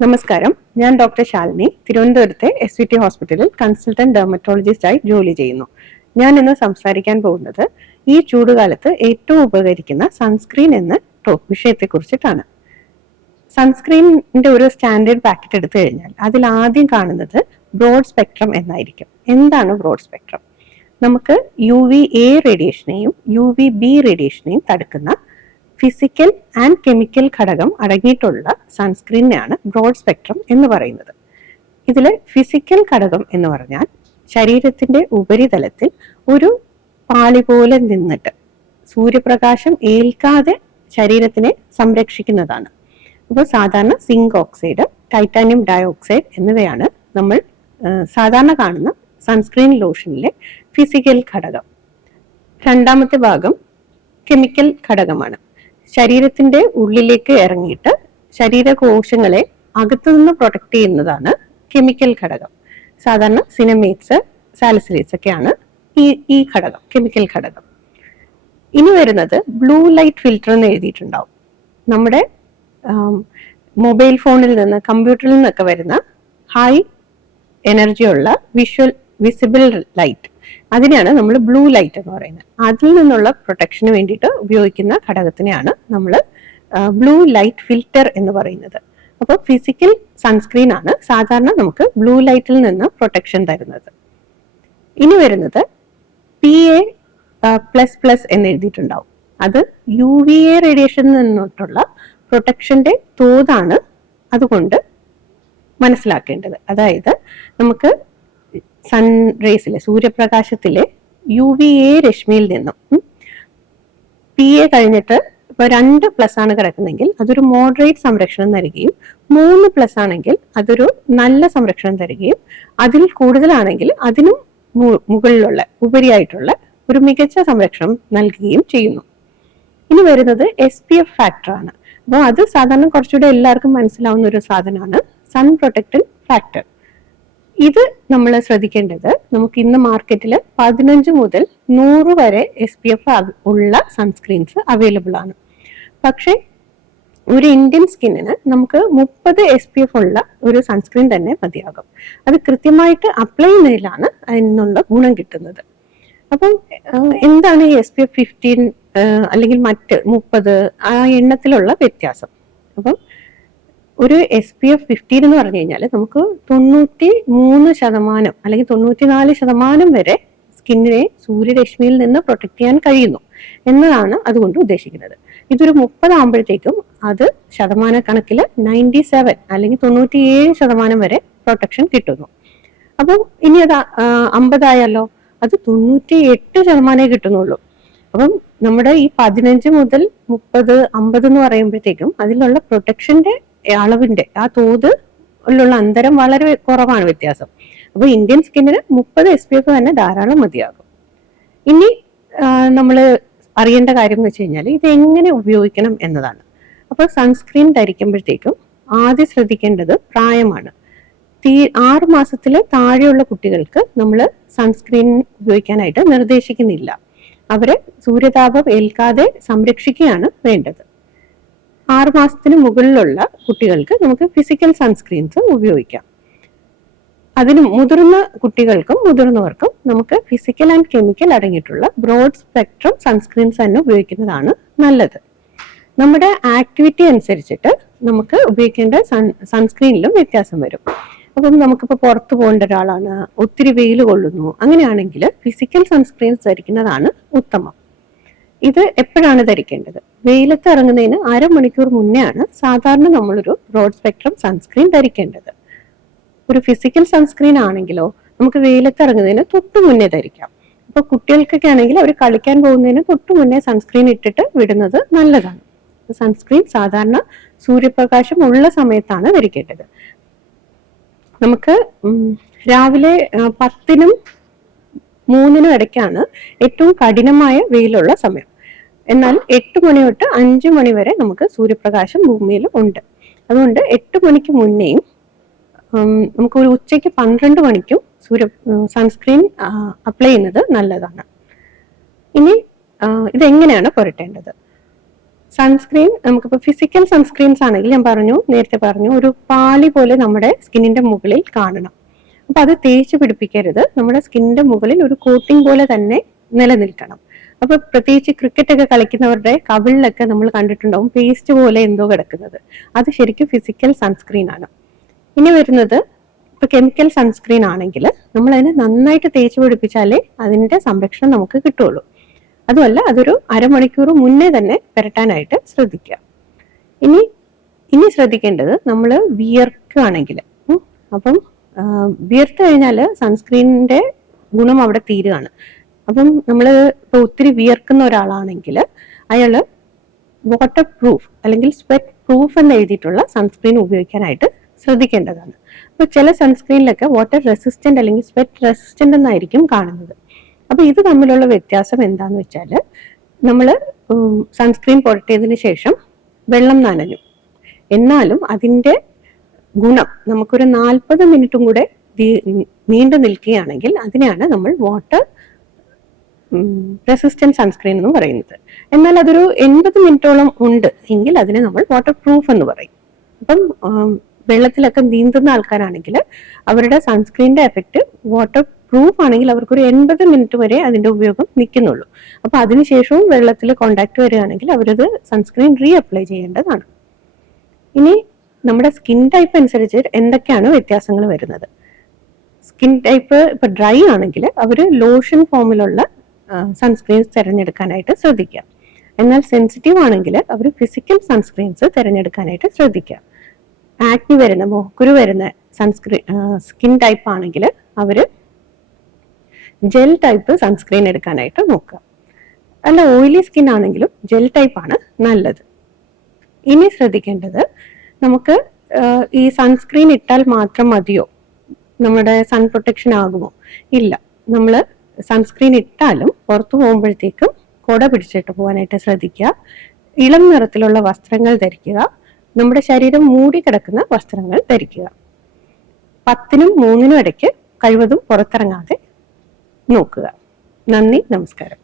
നമസ്കാരം. ഞാൻ ഡോക്ടർ ശാലിനി തിരുവനന്തപുരത്തെ എസ് വി ടി ഹോസ്പിറ്റലിൽ കൺസൾട്ടന്റ് ഡെർമറ്റോളജിസ്റ്റായി ജോലി ചെയ്യുന്നു. ഞാൻ ഇന്ന് സംസാരിക്കാൻ പോകുന്നത് ഈ ചൂടുകാലത്ത് ഏറ്റവും ഉപകരിക്കുന്ന സൺസ്ക്രീൻ എന്ന വിഷയത്തെ കുറിച്ചിട്ടാണ് സൺസ്ക്രീനിന്റെ ഒരു സ്റ്റാൻഡേർഡ് പാക്കറ്റ് എടുത്തു കഴിഞ്ഞാൽ അതിൽ ആദ്യം കാണുന്നത് ബ്രോഡ് സ്പെക്ട്രം എന്നായിരിക്കും. എന്താണ് ബ്രോഡ് സ്പെക്ട്രം? നമുക്ക് യു വി എ റേഡിയേഷനെയും യു വി ബി റേഡിയേഷനെയും തടുക്കുന്ന ഫിസിക്കൽ ആൻഡ് കെമിക്കൽ ഘടകം അടങ്ങിയിട്ടുള്ള സൺസ്ക്രീനെയാണ് ബ്രോഡ് സ്പെക്ട്രം എന്ന് പറയുന്നത്. ഇതിൽ ഫിസിക്കൽ ഘടകം എന്ന് പറഞ്ഞാൽ ശരീരത്തിന്റെ ഉപരിതലത്തിൽ ഒരു പാളി പോലെ നിന്നിട്ട് സൂര്യപ്രകാശം ഏൽക്കാതെ ശരീരത്തിനെ സംരക്ഷിക്കുന്നതാണ്. അപ്പോൾ സാധാരണ സിങ്ക് ഓക്സൈഡ് ടൈറ്റാനിയം ഡയോക്സൈഡ് എന്നിവയാണ് നമ്മൾ സാധാരണ കാണുന്ന സൺസ്ക്രീൻ ലോഷനിലെ ഫിസിക്കൽ ഘടകം. രണ്ടാമത്തെ ഭാഗം കെമിക്കൽ ഘടകമാണ്. ശരീരത്തിന്റെ ഉള്ളിലേക്ക് ഇറങ്ങിയിട്ട് ശരീരകോശങ്ങളെ അകത്തുനിന്ന് പ്രൊട്ടക്ട് ചെയ്യുന്നതാണ് കെമിക്കൽ ഘടകം. സാധാരണ സിനമേറ്റ്സ് സാലിസിലേറ്റ്സ് ഒക്കെയാണ് ഈ ഈ ഘടകം കെമിക്കൽ ഘടകം. ഇനി വരുന്നത് ബ്ലൂ ലൈറ്റ് ഫിൽറ്റർ എന്ന് എഴുതിയിട്ടുണ്ടാവും. നമ്മുടെ മൊബൈൽ ഫോണിൽ നിന്ന് കമ്പ്യൂട്ടറിൽ നിന്നൊക്കെ വരുന്ന ഹൈ എനർജിയുള്ള വിഷ്വൽ വിസിബിൾ ലൈറ്റ് അതിനെയാണ് നമ്മൾ ബ്ലൂ ലൈറ്റ് എന്ന് പറയുന്നത്. അതിൽ നിന്നുള്ള പ്രൊട്ടക്ഷന് വേണ്ടിയിട്ട് ഉപയോഗിക്കുന്ന ഘടകത്തിനെയാണ് നമ്മൾ ബ്ലൂ ലൈറ്റ് ഫിൽറ്റർ എന്ന് പറയുന്നത്. അപ്പോൾ ഫിസിക്കൽ സൺസ്ക്രീൻ ആണ് സാധാരണ നമുക്ക് ബ്ലൂ ലൈറ്റിൽ നിന്ന് പ്രൊട്ടക്ഷൻ തരുന്നത്. ഇനി വരുന്നത് പി എ പ്ലസ് പ്ലസ് എന്ന് എഴുതിയിട്ടുണ്ടാവും. അത് യു വി എ റേഡിയേഷനിൽ നിന്നിട്ടുള്ള പ്രൊട്ടക്ഷന്റെ തോതാണ് അതുകൊണ്ട് മനസ്സിലാക്കേണ്ടത്. അതായത് നമുക്ക് സൺ റേസിലെ സൂര്യപ്രകാശത്തിലെ യു വി എ രശ്മിയിൽ നിന്നും പി എ കഴിഞ്ഞിട്ട് ഇപ്പൊ രണ്ട് പ്ലസ് ആണ് കിടക്കുന്നെങ്കിൽ അതൊരു മോഡറേറ്റ് സംരക്ഷണം തരികയും മൂന്ന് പ്ലസ് ആണെങ്കിൽ അതൊരു നല്ല സംരക്ഷണം തരികയും അതിൽ കൂടുതലാണെങ്കിൽ അതിനും മുകളിലുള്ള ഉപരിയായിട്ടുള്ള ഒരു മികച്ച സംരക്ഷണം നൽകുകയും ചെയ്യുന്നു. ഇനി വരുന്നത് എസ് പി എഫ് ഫാക്ടർ ആണ്. അപ്പോൾ അത് സാധാരണ കുറച്ചുകൂടെ എല്ലാവർക്കും മനസ്സിലാവുന്ന ഒരു സാധനമാണ്. സൺ പ്രൊട്ടക്റ്റൻ ഫാക്ടർ ഇത് നമ്മൾ ശ്രദ്ധിക്കേണ്ടത് നമുക്ക് ഇന്ന് മാർക്കറ്റിൽ പതിനഞ്ച് മുതൽ നൂറ് വരെ എസ് പി എഫ് ഉള്ള സൺസ്ക്രീൻസ് അവൈലബിൾ ആണ്. പക്ഷേ ഒരു ഇന്ത്യൻ സ്കിന്നിന് നമുക്ക് മുപ്പത് എസ് പി എഫ് ഉള്ള ഒരു സൺസ്ക്രീൻ തന്നെ മതിയാകും. അത് കൃത്യമായിട്ട് അപ്ലൈ ചെയ്യുന്നതിലാണ് അതിനുള്ള ഗുണം കിട്ടുന്നത്. അപ്പം എന്താണ് ഈ എസ് പി എഫ് ഫിഫ്റ്റീൻ അല്ലെങ്കിൽ മറ്റ് മുപ്പത് ആ എണ്ണത്തിലുള്ള വ്യത്യാസം? അപ്പം ഒരു എസ് പി എഫ് ഫിഫ്റ്റീൻ എന്ന് പറഞ്ഞു കഴിഞ്ഞാൽ നമുക്ക് തൊണ്ണൂറ്റി മൂന്ന് ശതമാനം അല്ലെങ്കിൽ തൊണ്ണൂറ്റി നാല് ശതമാനം വരെ സ്കിന്നിനെ സൂര്യരശ്മിയിൽ നിന്ന് പ്രൊട്ടക്ട് ചെയ്യാൻ കഴിയുന്നു എന്നതാണ് അതുകൊണ്ട് ഉദ്ദേശിക്കുന്നത്. ഇതൊരു മുപ്പതാകുമ്പോഴത്തേക്കും അത് ശതമാന കണക്കിൽ നയന്റി സെവൻ അല്ലെങ്കിൽ തൊണ്ണൂറ്റിയേഴ് ശതമാനം വരെ പ്രൊട്ടക്ഷൻ കിട്ടുന്നു. അപ്പം ഇനി അത് അമ്പതായാലോ അത് തൊണ്ണൂറ്റി എട്ട് ശതമാനമേ കിട്ടുന്നുള്ളൂ. അപ്പം നമ്മുടെ ഈ പതിനഞ്ച് മുതൽ മുപ്പത് അമ്പത് എന്ന് പറയുമ്പോഴത്തേക്കും അതിലുള്ള പ്രൊട്ടക്ഷന്റെ അളവിന്റെ ആ തോത് ഉള്ള അന്തരം വളരെ കുറവാണ് വ്യത്യാസം. അപ്പൊ ഇന്ത്യൻ സ്കിന്നിന് മുപ്പത് എസ് പി എഫ് തന്നെ ധാരാളം മതിയാകും. ഇനി നമ്മൾ അറിയേണ്ട കാര്യം എന്ന് വെച്ച് കഴിഞ്ഞാൽ ഇത് എങ്ങനെ ഉപയോഗിക്കണം എന്നതാണ്. അപ്പോൾ സൺസ്ക്രീൻ ധരിക്കുമ്പോഴത്തേക്കും ആദ്യം ശ്രദ്ധിക്കേണ്ടത് പ്രായമാണ്. തീ ആറ് മാസത്തിൽ താഴെയുള്ള കുട്ടികൾക്ക് നമ്മൾ സൺസ്ക്രീൻ ഉപയോഗിക്കാനായിട്ട് നിർദ്ദേശിക്കുന്നില്ല. അവരെ സൂര്യതാപം ഏൽക്കാതെ സംരക്ഷിക്കുകയാണ് വേണ്ടത്. ആറ് മാസത്തിന് മുകളിലുള്ള കുട്ടികൾക്ക് നമുക്ക് ഫിസിക്കൽ സൺസ്ക്രീൻസ് ഉപയോഗിക്കാം. അതിന് മുതിർന്ന കുട്ടികൾക്കും മുതിർന്നവർക്കും നമുക്ക് ഫിസിക്കൽ ആൻഡ് കെമിക്കൽ അടങ്ങിയിട്ടുള്ള ബ്രോഡ് സ്പെക്ട്രം സൺസ്ക്രീൻസ് തന്നെ ഉപയോഗിക്കുന്നതാണ് നല്ലത്. നമ്മുടെ ആക്ടിവിറ്റി അനുസരിച്ചിട്ട് നമുക്ക് ഉപയോഗിക്കേണ്ട സൺ സൺസ്ക്രീനിലും വ്യത്യാസം വരും. അപ്പം നമുക്കിപ്പോൾ പുറത്തു പോകേണ്ട ഒരാളാണ് ഒത്തിരി വെയിൽ കൊള്ളുന്നു അങ്ങനെയാണെങ്കിൽ ഫിസിക്കൽ സൺസ്ക്രീൻസ് ധരിക്കുന്നതാണ് ഉത്തമം. ഇത് എപ്പോഴാണ് ധരിക്കേണ്ടത്? വെയിലത്ത് ഇറങ്ങുന്നതിന് അരമണിക്കൂർ മുന്നേ ആണ് സാധാരണ നമ്മളൊരു ബ്രോഡ് സ്പെക്ട്രം സൺസ്ക്രീൻ ധരിക്കേണ്ടത്. ഒരു ഫിസിക്കൽ സൺസ്ക്രീൻ ആണെങ്കിലോ നമുക്ക് വെയിലത്ത് ഇറങ്ങുന്നതിന് തൊട്ട് മുന്നേ ധരിക്കാം. അപ്പൊ കുട്ടികൾക്കൊക്കെ ആണെങ്കിൽ അവർ കളിക്കാൻ പോകുന്നതിന് തൊട്ട് മുന്നേ സൺസ്ക്രീൻ ഇട്ടിട്ട് വിടുന്നത് നല്ലതാണ്. സൺസ്ക്രീൻ സാധാരണ സൂര്യപ്രകാശം ഉള്ള സമയത്താണ് ധരിക്കേണ്ടത്. നമുക്ക് രാവിലെ പത്തിനും മൂന്നിനും ഇടയ്ക്കാണ് ഏറ്റവും കഠിനമായ വെയിലുള്ള സമയം. എന്നാൽ എട്ട് മണി തൊട്ട് അഞ്ച് മണി വരെ നമുക്ക് സൂര്യപ്രകാശം ഭൂമിയിൽ ഉണ്ട്. അതുകൊണ്ട് എട്ട് മണിക്ക് മുന്നേയും നമുക്ക് ഒരു ഉച്ചയ്ക്ക് പന്ത്രണ്ട് മണിക്കും സൂര്യ സൺസ്ക്രീൻ അപ്ലൈ ചെയ്യുന്നത് നല്ലതാണ്. ഇനി ഇതെങ്ങനെയാണ് പുരട്ടേണ്ടത്? സൺസ്ക്രീൻ നമുക്കിപ്പോൾ ഫിസിക്കൽ സൺസ്ക്രീൻസ് ആണെങ്കിൽ ഞാൻ പറഞ്ഞു നേരത്തെ പറഞ്ഞു ഒരു പാളി പോലെ നമ്മുടെ സ്കിന്നിന്റെ മുകളിൽ കാണണം. അപ്പൊ അത് തേച്ച് പിടിപ്പിക്കരുത്. നമ്മുടെ സ്കിന്നിന്റെ മുകളിൽ ഒരു കോട്ടിംഗ് പോലെ തന്നെ നിലനിൽക്കണം. അപ്പൊ പ്രത്യേകിച്ച് ക്രിക്കറ്റ് ഒക്കെ കളിക്കുന്നവരുടെ കവിളിലൊക്കെ നമ്മൾ കണ്ടിട്ടുണ്ടാവും പേസ്റ്റ് പോലെ എന്തോ കിടക്കുന്നത്. അത് ശരിക്കും ഫിസിക്കൽ സൺസ്ക്രീൻ ആണ്. ഇനി വരുന്നത് ഇപ്പൊ കെമിക്കൽ സൺസ്ക്രീൻ ആണെങ്കിൽ നമ്മൾ അതിനെ നന്നായിട്ട് തേച്ച് പിടിപ്പിച്ചാലേ അതിന്റെ സംരക്ഷണം നമുക്ക് കിട്ടുള്ളൂ. അതുമല്ല അതൊരു അരമണിക്കൂർ മുന്നേ തന്നെ പുരട്ടാനായിട്ട് ശ്രദ്ധിക്കുക. ഇനി ഇനി ശ്രദ്ധിക്കേണ്ടത് നമ്മൾ വിയർക്കുകയാണെങ്കിൽ അപ്പം വിയർത്ത് കഴിഞ്ഞാൽ സൺസ്ക്രീനിന്റെ ഗുണം അവിടെ തീരുകയാണ്. അപ്പം നമ്മൾ ഇപ്പോൾ ഒത്തിരി വിയർക്കുന്ന ഒരാളാണെങ്കിൽ അയാൾ വാട്ടർ പ്രൂഫ് അല്ലെങ്കിൽ സ്വെറ്റ് പ്രൂഫ് എന്ന് എഴുതിയിട്ടുള്ള സൺസ്ക്രീൻ ഉപയോഗിക്കാനായിട്ട് ശ്രദ്ധിക്കേണ്ടതാണ്. അപ്പോൾ ചില സൺസ്ക്രീനിലൊക്കെ വാട്ടർ റെസിസ്റ്റന്റ് അല്ലെങ്കിൽ സ്വെറ്റ് റെസിസ്റ്റന്റ് എന്നായിരിക്കും കാണുന്നത്. അപ്പോൾ ഇത് തമ്മിലുള്ള വ്യത്യാസം എന്താന്ന് വെച്ചാൽ നമ്മൾ സൺസ്ക്രീൻ പുരട്ടിയതിന് ശേഷം വെള്ളം നനഞ്ഞു. എന്നാലും അതിന്റെ ഗുണം നമുക്കൊരു നാൽപ്പത് മിനിറ്റും കൂടെ നീണ്ടു നിൽക്കുകയാണെങ്കിൽ അതിനെയാണ് നമ്മൾ വാട്ടർ റെസിസ്റ്റന്റ് സൺസ്ക്രീൻ എന്ന് പറയുന്നത്. എന്നാൽ അതൊരു എൺപത് മിനിറ്റോളം ഉണ്ട് എങ്കിൽ അതിനെ നമ്മൾ വാട്ടർ പ്രൂഫ് എന്ന് പറയും. അപ്പം വെള്ളത്തിലൊക്കെ നീന്തുന്ന ആൾക്കാരാണെങ്കിൽ അവരുടെ സൺസ്ക്രീനിന്റെ എഫക്റ്റ് വാട്ടർ പ്രൂഫ് ആണെങ്കിൽ അവർക്കൊരു എൺപത് മിനിറ്റ് വരെ അതിന്റെ ഉപയോഗം നിൽക്കുന്നുള്ളൂ. അപ്പൊ അതിനുശേഷവും വെള്ളത്തിൽ കോണ്ടാക്ട് വരികയാണെങ്കിൽ അവരത് സൺസ്ക്രീൻ റീ അപ്ലൈ ചെയ്യേണ്ടതാണ്. ഇനി നമ്മുടെ സ്കിൻ ടൈപ്പ് അനുസരിച്ച് എന്തൊക്കെയാണ് വ്യത്യാസങ്ങൾ വരുന്നത്? സ്കിൻ ടൈപ്പ് ഇപ്പൊ ഡ്രൈ ആണെങ്കിൽ അവർ ലോഷൻ ഫോമിലുള്ള സൺസ്ക്രീൻസ് തിരഞ്ഞെടുക്കാനായിട്ട് ശ്രദ്ധിക്കുക. എന്നാൽ സെൻസിറ്റീവ് ആണെങ്കിൽ അവർ ഫിസിക്കൽ സൺസ്ക്രീൻസ് തിരഞ്ഞെടുക്കാനായിട്ട് ശ്രദ്ധിക്കുക. ആക്നി വരുന്ന മുഹക്കുരു വരുന്ന സൺസ്ക്രീൻ സ്കിൻ ടൈപ്പ് ആണെങ്കിൽ അവർ ജെൽ ടൈപ്പ് സൺസ്ക്രീൻ എടുക്കാനായിട്ട് നോക്കുക. അല്ല ഓയിലി സ്കിൻ ആണെങ്കിലും ജെൽ ടൈപ്പ് ആണ് നല്ലത്. ഇനി ശ്രദ്ധിക്കേണ്ടത് നമുക്ക് ഈ സൺസ്ക്രീൻ ഇട്ടാൽ മാത്രം മതിയോ? നമ്മുടെ സൺ പ്രൊട്ടക്ഷൻ ആകുമോ? ഇല്ല. നമ്മൾ സൺസ്ക്രീൻ ഇട്ടാലും പുറത്തു പോകുമ്പോഴത്തേക്കും കുട പിടിച്ചിട്ട് പോകാനായിട്ട് ശ്രദ്ധിക്കുക. ഇളം നിറത്തിലുള്ള വസ്ത്രങ്ങൾ ധരിക്കുക. നമ്മുടെ ശരീരം മൂടി കിടക്കുന്ന വസ്ത്രങ്ങൾ ധരിക്കുക. പത്തിനും മൂന്നിനും ഇടയ്ക്ക് കഴിവതും പുറത്തിറങ്ങാതെ നോക്കുക. നന്ദി നമസ്കാരം.